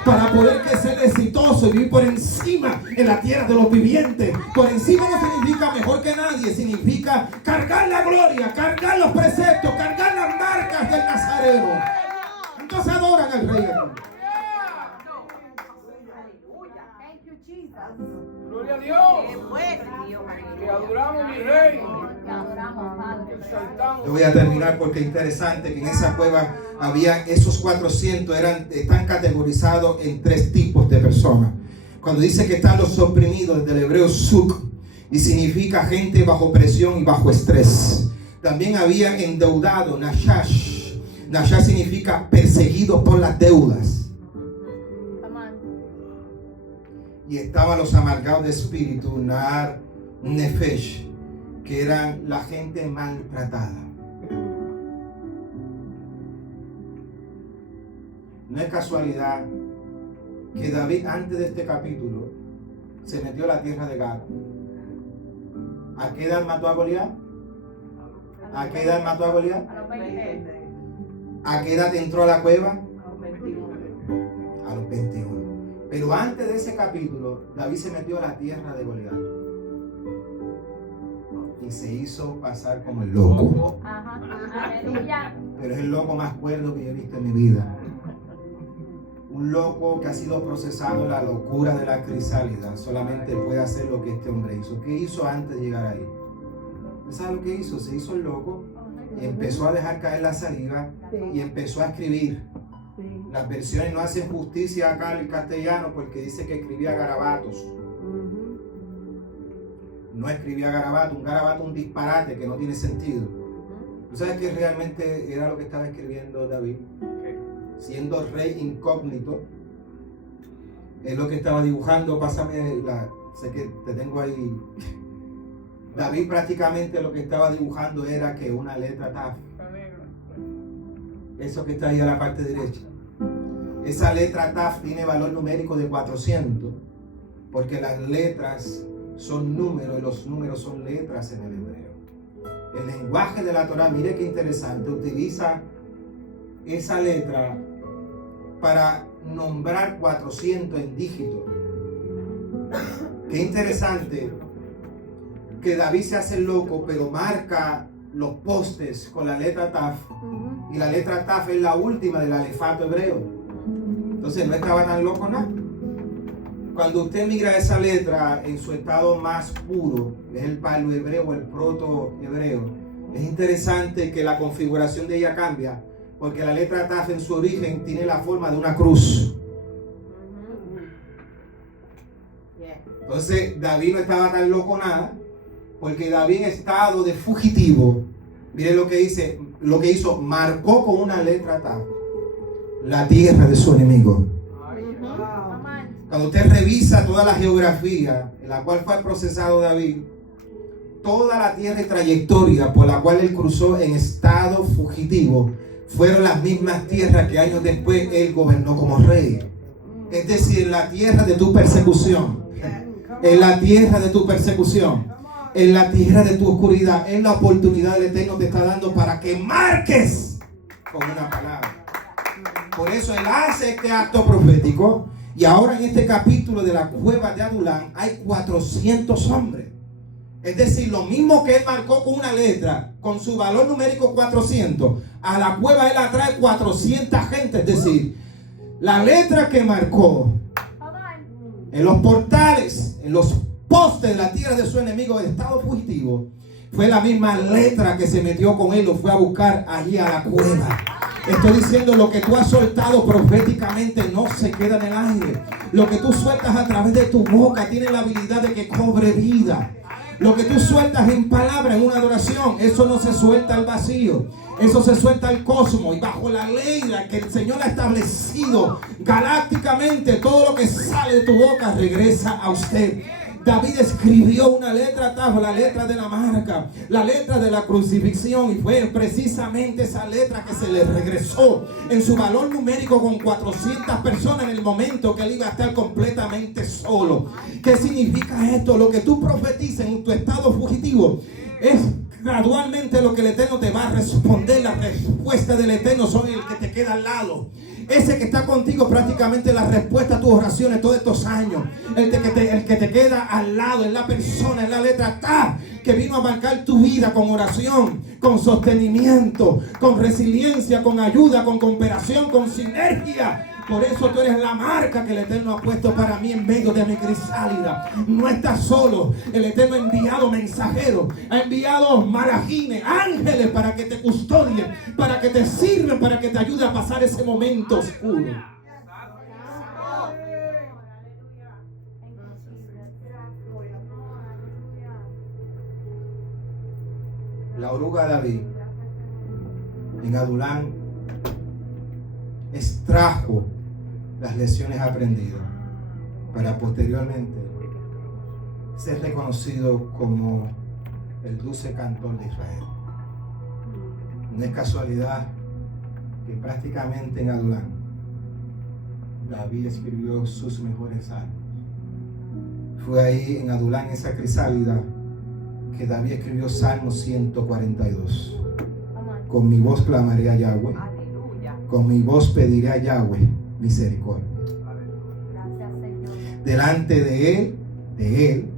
para poder ser exitoso y vivir por encima en la tierra de los vivientes. Por encima no significa mejor que nadie, significa cargar la gloria, cargar los preceptos, cargar las marcas del Nazareno. Entonces adoran al Rey. Gloria a Dios. Que adoramos mi Rey. Yo voy a terminar porque es interesante que en esa cueva había esos 400, están categorizados en 3 tipos de personas. Cuando dice que están los oprimidos, del hebreo suk, y significa gente bajo presión y bajo estrés. También había endeudados, nashash. Nashash significa perseguidos por las deudas. Y estaban los amargados de espíritu, nar, nefesh, que eran la gente maltratada. No es casualidad que David, antes de este capítulo, se metió a la tierra de Gad. ¿A qué edad mató a Goliat? ¿A qué edad mató a Goliat? A los 20. ¿A qué edad entró a la cueva? A los 21. A los 21. Pero antes de ese capítulo, David se metió a la tierra de Goliat y se hizo pasar como el loco. Ajá. Aleluya. Pero es el loco más cuerdo que yo he visto en mi vida. Un loco que ha sido procesado en la locura de la crisálida. Solamente puede hacer lo que este hombre hizo. ¿Qué hizo antes de llegar ahí? ¿Sabe lo que hizo? Se hizo el loco y empezó a dejar caer la saliva y empezó a escribir. Las versiones no hacen justicia acá en el castellano porque dice que escribía garabatos. No escribía garabato. Un garabato es un disparate que no tiene sentido. ¿Tú sabes qué realmente era lo que estaba escribiendo David? Siendo rey incógnito, es lo que estaba dibujando. Pásame sé que te tengo ahí. David prácticamente lo que estaba dibujando era que una letra taf, eso que está ahí a la parte derecha, esa letra taf tiene valor numérico de 400, porque las letras son números y los números son letras en el hebreo. El lenguaje de la Torah, mire qué interesante, utiliza esa letra para nombrar 400 en dígitos. Qué interesante que David se hace loco, pero marca los postes con la letra Taf. Y la letra Taf es la última del alefato hebreo. Entonces no estaba tan loco nada. Cuando usted mira esa letra en su estado más puro, es el paleo hebreo o el proto hebreo, es interesante que la configuración de ella cambia, porque la letra Taf en su origen tiene la forma de una cruz. Entonces David no estaba tan loco nada, porque David en estado de fugitivo, mire lo que dice, lo que hizo, marcó con una letra Taf la tierra de su enemigo. Cuando usted revisa toda la geografía en la cual fue procesado David, toda la tierra y trayectoria por la cual él cruzó en estado fugitivo fueron las mismas tierras que años después él gobernó como rey. Es decir, en la tierra de tu persecución, en la tierra de tu persecución, en la tierra de tu oscuridad, es la oportunidad del Eterno te está dando para que marques con una palabra. Por eso él hace este acto profético. Y ahora en este capítulo de la cueva de Adulán hay 400 hombres. Es decir, lo mismo que él marcó con una letra, con su valor numérico 400, a la cueva él atrae 400 gente. Es decir, la letra que marcó en los portales, en los postes de la tierra de su enemigo, el estado fugitivo, fue la misma letra que se metió con él, lo fue a buscar allí a la cueva. Estoy diciendo, lo que tú has soltado proféticamente no se queda en el aire. Lo que tú sueltas a través de tu boca tiene la habilidad de que cobre vida. Lo que tú sueltas en palabra, en una adoración, eso no se suelta al vacío. Eso se suelta al cosmos. Y bajo la ley que el Señor ha establecido galácticamente, todo lo que sale de tu boca regresa a usted. David escribió una letra, la letra de la marca, la letra de la crucifixión, y fue precisamente esa letra que se le regresó en su valor numérico con 400 personas en el momento que él iba a estar completamente solo. ¿Qué significa esto? Lo que tú profetizas en tu estado fugitivo es gradualmente lo que el Eterno te va a responder. La respuesta del Eterno son el que te queda al lado. Ese que está contigo prácticamente la respuesta a tus oraciones todos estos años. El que te queda al lado es la persona, es la letra T, que vino a marcar tu vida con oración, con sostenimiento, con resiliencia, con ayuda, con cooperación, con sinergia. Por eso tú eres la marca que el Eterno ha puesto para mí en medio de mi crisálida. No estás solo. El Eterno ha enviado mensajeros, ha enviado marajines, ángeles para que te custodien, para que te sirven, para que te ayuden a pasar ese momento oscuro. La oruga David en Adulán extrajo las lecciones aprendidas para posteriormente ser reconocido como el dulce cantor de Israel. No es casualidad que prácticamente en Adulán David escribió sus mejores salmos. Fue ahí en Adulán, esa crisálida, que David escribió Salmo 142. Con mi voz clamaré a Yahweh, con mi voz pediré a Yahweh misericordia. Delante de él,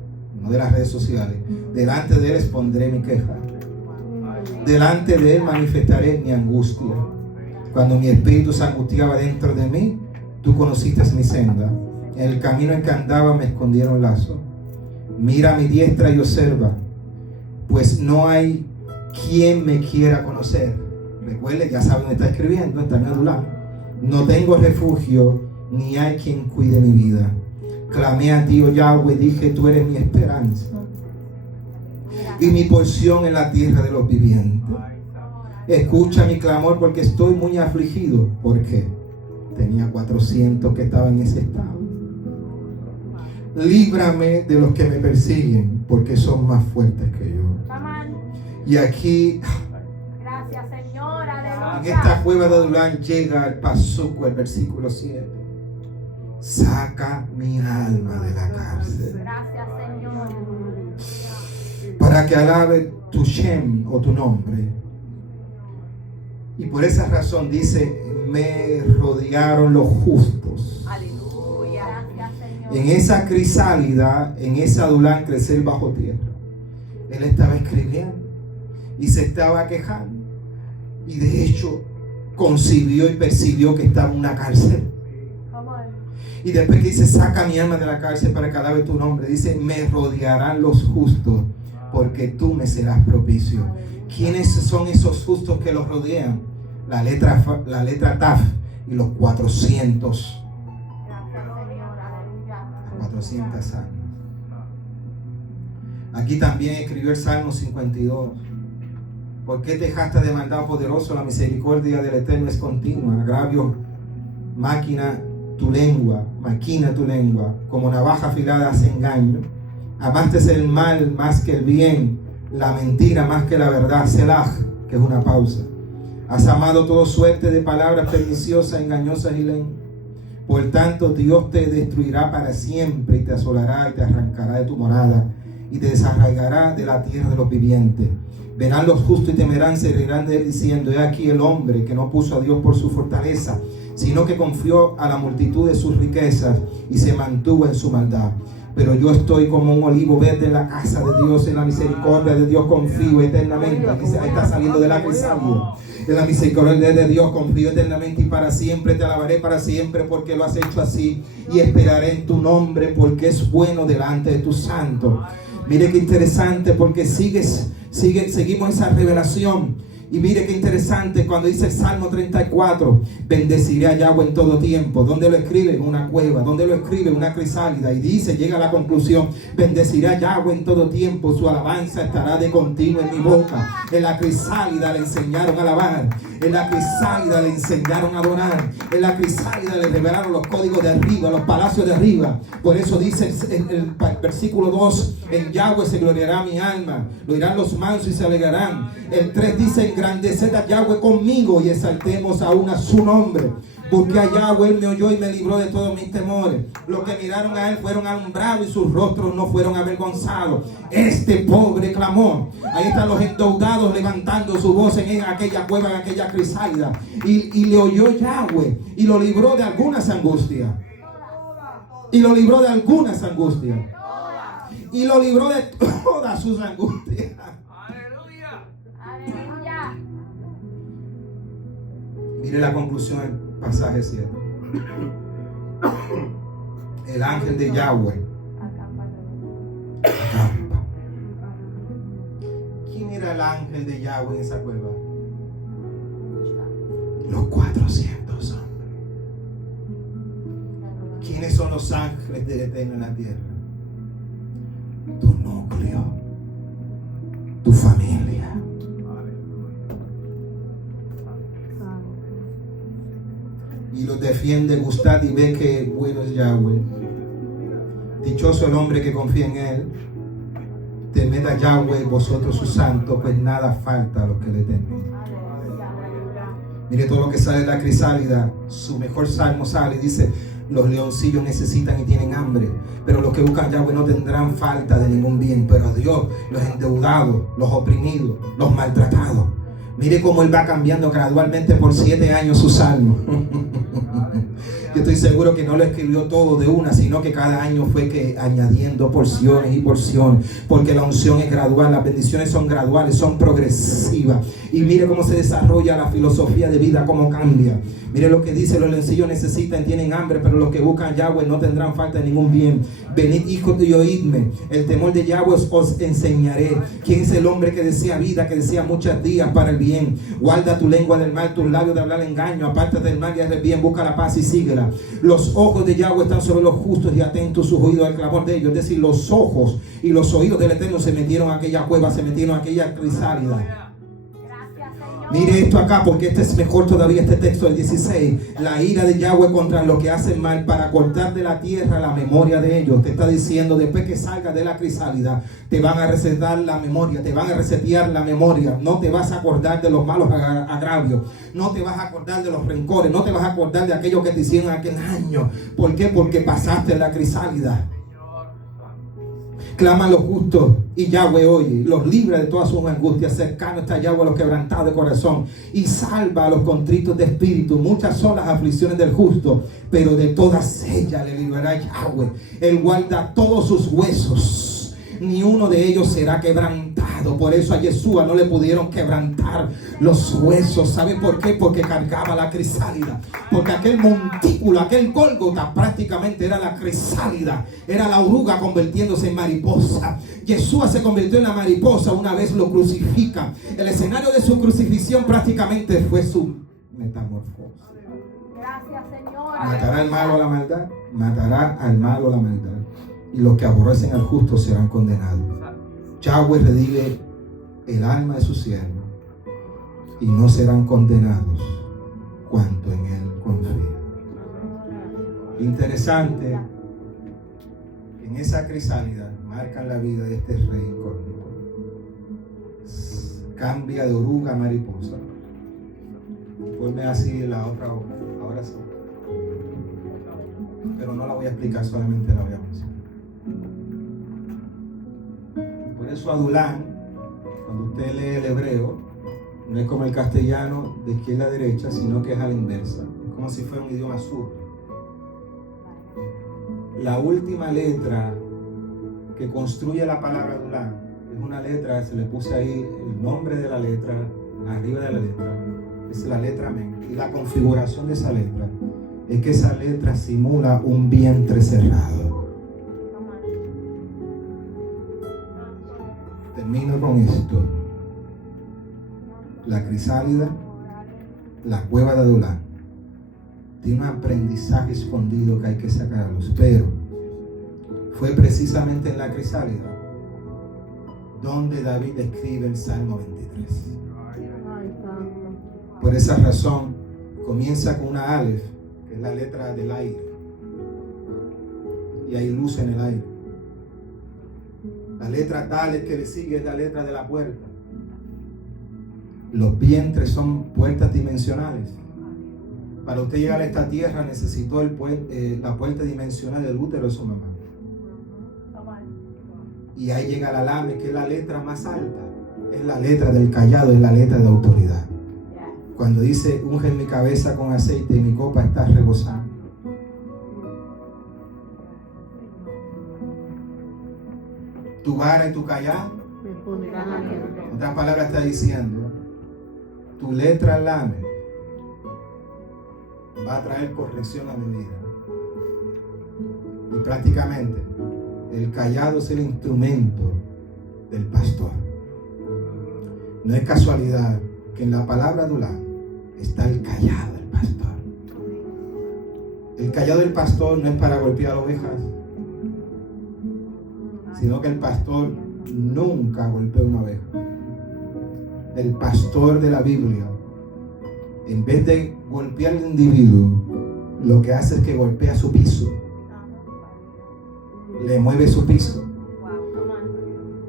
no de las redes sociales, delante de él expondré mi queja. Delante de él manifestaré mi angustia. Cuando mi espíritu se angustiaba dentro de mí, tú conociste mi senda. En el camino en que andaba me escondieron lazos. Mira a mi diestra y observa, pues no hay quien me quiera conocer. Recuerde, ya sabe dónde está escribiendo, está en Adulán. No tengo refugio, ni hay quien cuide mi vida. Clamé a ti, oh Yahweh, dije, tú eres mi esperanza y mi porción en la tierra de los vivientes. Escucha mi clamor porque estoy muy afligido. ¿Por qué? Tenía 400 que estaban en ese estado. Líbrame de los que me persiguen, porque son más fuertes que yo. Y aquí, gracias, Señor, aleluya. en esta cueva de Adulán llega el pasuco, el versículo 7. Saca mi alma de la cárcel. Gracias, Señor. Para que alabe tu Shem o tu nombre. Y por esa razón dice, me rodearon los justos. Aleluya. Gracias, Señor. En esa crisálida, en esa Adulán crecer bajo tierra, él estaba escribiendo y se estaba quejando. Y de hecho, concibió y percibió que estaba en una cárcel. Y después que dice, saca mi alma de la cárcel para que alabe tu nombre, dice, me rodearán los justos porque tú me serás propicio. ¿Quiénes son esos justos que los rodean? La letra Taf y los 400. Gracias, Señor, aleluya. 400 almas. Aquí también escribió el Salmo 52. ¿Por qué te jactas de maldad, poderoso? La misericordia del Eterno es continua. Agravio, maquina tu lengua, como navaja afilada hace engaño. Amaste el mal más que el bien, la mentira más que la verdad. Selah, que es una pausa. Has amado toda suerte de palabras perniciosas, engañosas y lentas. Por tanto, Dios te destruirá para siempre y te asolará y te arrancará de tu morada y te desarraigará de la tierra de los vivientes. Verán los justos y temerán, se reirán de él diciendo, he aquí el hombre que no puso a Dios por su fortaleza, sino que confió a la multitud de sus riquezas y se mantuvo en su maldad. Pero yo estoy como un olivo verde en la casa de Dios, en la misericordia de Dios confío eternamente. Ahí está saliendo de la crisálida. En la misericordia de Dios confío eternamente y para siempre te alabaré para siempre porque lo has hecho así y esperaré en tu nombre porque es bueno delante de tus santos. Mire qué interesante porque seguimos esa revelación Y mire qué interesante cuando dice el Salmo 34, bendeciré a Yahweh en todo tiempo. ¿Dónde lo escribe? En una cueva. ¿Dónde lo escribe? En una crisálida. Y dice, llega a la conclusión, bendeciré a Yahweh en todo tiempo. Su alabanza estará de continuo en mi boca. En la crisálida le enseñaron a alabar. En la crisálida le enseñaron a adorar. En la crisálida le revelaron los códigos de arriba, los palacios de arriba. Por eso dice el versículo 2, en Yahweh se gloriará mi alma. Lo oirán los mansos y se alegrarán. El 3 dice, engrandeced a Yahweh conmigo y exaltemos aún a su nombre. Busqué a Yahweh, él me oyó y me libró de todos mis temores. Los que miraron a él fueron alumbrados y sus rostros no fueron avergonzados. Este pobre clamó. Ahí están los endeudados levantando su voz en aquella cueva, en aquella crisálida. Y le oyó Yahweh y lo libró de algunas angustias. Y lo libró de algunas angustias. Y lo libró de todas sus angustias. Aleluya. Mire la conclusión del pasaje 7. El ángel de Yahweh acampa. ¿Quién era el ángel de Yahweh en esa cueva? Los 400 hombres. ¿Quiénes son los ángeles del Eterno en la tierra? Tu núcleo, tu familia. Y los defiende, gustad y ve que bueno es Yahweh. Dichoso el hombre que confía en él. Temed a Yahweh vosotros sus santos, pues nada falta a los que le temen. Mire todo lo que sale de la crisálida. Su mejor salmo sale y dice, los leoncillos necesitan y tienen hambre, pero los que buscan Yahweh no tendrán falta de ningún bien. Pero Dios, los endeudados, los oprimidos, los maltratados. Mire cómo él va cambiando gradualmente por 7 años su salmo. Yo estoy seguro que no lo escribió todo de una, sino que cada año fue que añadiendo porciones y porciones, porque la unción es gradual, las bendiciones son graduales, son progresivas. Y mire cómo se desarrolla la filosofía de vida, cómo cambia. Mire lo que dice, los leoncillos necesitan, tienen hambre, pero los que buscan Yahweh no tendrán falta de ningún bien. Venid, hijos, y oídme, el temor de Yahweh os enseñaré. ¿Quién es el hombre que desea vida, que desea muchos días para el bien? Guarda tu lengua del mal, tus labios de hablar engaño, apártate del mal y haz el bien, busca la paz y síguela. Los ojos de Yahweh están sobre los justos y atentos sus oídos al clamor de ellos. Es decir, los ojos y los oídos del Eterno se metieron a aquella cueva, se metieron a aquella crisálida. Mire esto acá, porque este es mejor todavía, este texto del 16. La ira de Yahweh contra los que hacen mal, para cortar de la tierra la memoria de ellos. Te está diciendo, después que salgas de la crisálida, te van a resetar la memoria, te van a resetear la memoria. No te vas a acordar de los malos agravios, no te vas a acordar de los rencores, no te vas a acordar de aquello que te hicieron aquel año. ¿Por qué? Porque pasaste la crisálida. Claman los justos y Yahweh oye, los libra de todas sus angustias. Cercano está Yahweh a los quebrantados de corazón y salva a los contritos de espíritu. Muchas son las aflicciones del justo, pero de todas ellas le librará Yahweh. Él guarda todos sus huesos, ni uno de ellos será quebrantado. Por eso a Yeshua no le pudieron quebrantar los huesos. ¿Saben por qué? Porque cargaba la crisálida. Porque aquel montículo, aquel Gólgota prácticamente era la crisálida. Era la oruga convirtiéndose en mariposa. Yeshua se convirtió en la mariposa una vez lo crucifican. El escenario de su crucifixión prácticamente fue su metamorfosis. Gracias, Señor. Matará al malo a la maldad, matará al malo a la maldad. Y los que aborrecen al justo serán condenados. Yahweh redime el alma de su siervo y no serán condenados cuanto en él confían. Interesante, en esa crisálida marcan la vida de este rey incógnito. Cambia de oruga a mariposa. Ponme así la otra hoja, ahora sí. Pero no la voy a explicar, solamente la voy a mencionar. Por eso Adulán, cuando usted lee el hebreo, no es como el castellano de izquierda a derecha, sino que es a la inversa. Es como si fuera un idioma zurdo. La última letra que construye la palabra Adulán es una letra, se le puse ahí el nombre de la letra, arriba de la letra, es la letra Men. Y la configuración de esa letra es que esa letra simula un vientre cerrado. Termino con esto. la crisálida, la cueva de Adulán. Tiene un aprendizaje escondido que hay que sacar a luz. Pero fue precisamente en la crisálida donde David escribe el Salmo 23. Por esa razón, comienza con una Aleph, que es la letra del aire. Y hay luz en el aire. La letra Dalet que le sigue es la letra de la puerta. Los vientres son puertas dimensionales. Para usted llegar a esta tierra necesitó la puerta dimensional del útero de su mamá. Y ahí llega la Lame, que es la letra más alta. Es la letra del callado, es la letra de autoridad. Cuando dice, unge mi cabeza con aceite y mi copa está rebosando. Tu vara y tu callado. En otras palabras está diciendo, tu letra Lame va a traer corrección a mi vida. Y prácticamente el callado es el instrumento del pastor. No es casualidad que en la palabra Adulán está el callado del pastor. El callado del pastor no es para golpear ovejas, sino que el pastor nunca golpea una oveja. El pastor de la Biblia, en vez de golpear al individuo, lo que hace es que golpea su piso. Le mueve su piso.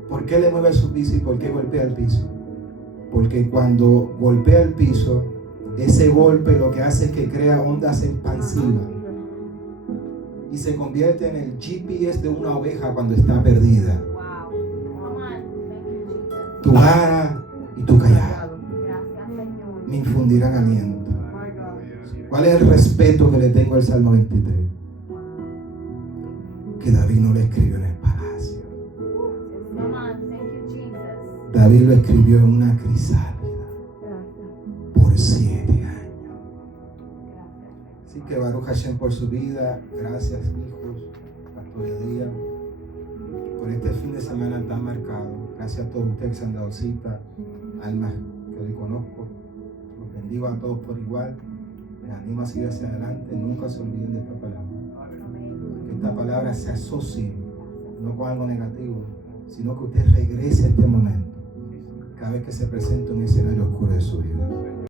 ¿Por qué le mueve su piso y por qué golpea el piso? Porque cuando golpea el piso, ese golpe lo que hace es que crea ondas expansivas y se convierte en el GPS de una oveja cuando está perdida. Tu vara y tu callado me infundirán aliento. ¿Cuál es el respeto que le tengo al Salmo 23? Que David no lo escribió en el palacio. David lo escribió en una crisálida por 7 años. Así que Baruch Hashem por su vida. Gracias, hijos, Pastor Edría, por este fin de semana tan marcado. Gracias a todos ustedes que se han dado cita, almas que hoy conozco. Los bendigo a todos por igual. Les animo a seguir hacia adelante. Nunca se olviden de esta palabra. Que esta palabra se asocie no con algo negativo, sino que usted regrese a este momento cada vez que se presente un escenario oscuro de su vida.